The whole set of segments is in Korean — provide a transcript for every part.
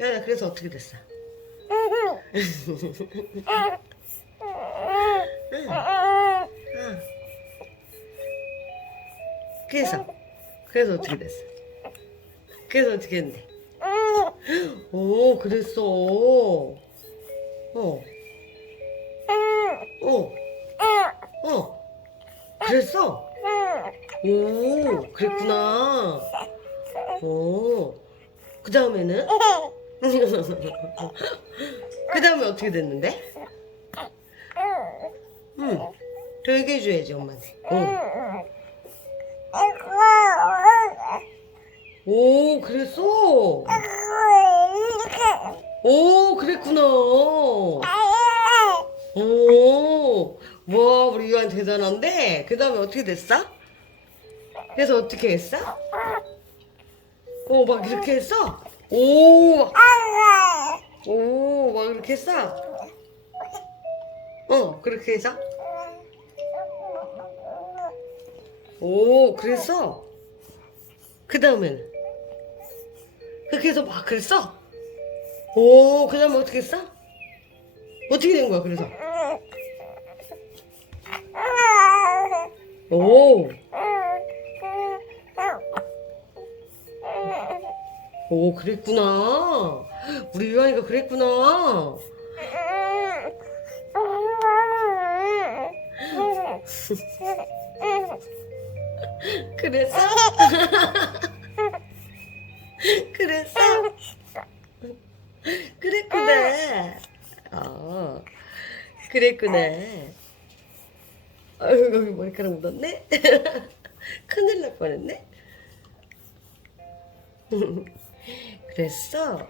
유한아 그래서 어떻게 됐어? 응. 응. 그래서 그래서 어떻게 됐어? 그래서 어떻게 했는데? 오 그랬어. 어. 어. 어. 그랬어? 오, 그랬구나. 오. 그 다음에는? 그 다음에 어떻게 됐는데? 응. 더 얘기해줘야지, 엄마한테. 응. 오, 그랬어? 오, 그랬구나. 오, 와, 우리 유한 대단한데? 그 다음에 어떻게 됐어? 그래서 어떻게 했어? 오, 막 이렇게 했어? 오, 막, 오, 막 이렇게 했어? 어, 그렇게 해서? 오, 그랬어? 그 다음에는? 그렇게 해서 막 그랬어? 오, 그 다음에 어떻게 했어? 어떻게 된 거야, 그래서? 오, 오, 그랬구나. 우리 유한이가 그랬구나. 그래서? 그래서? 그랬구나. 어, 그랬구나. 아유, 여기 머리카락 묻었네? 큰일 날 뻔했네? 그랬어?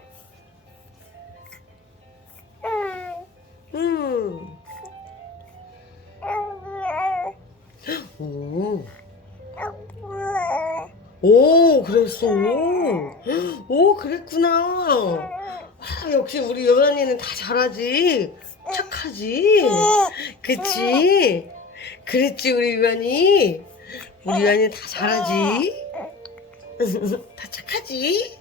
음. 오. 오, 그랬어. 오, 그랬구나. 아, 역시 우리 여란이는 다 잘하지. 착하지. 그치? 그랬지, 우리 유한이. 우리 유한이 다 잘하지. 다 착하지?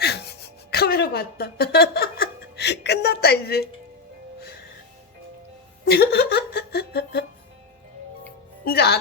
카메라 봤다. 끝났다, 이제. 이제 알아.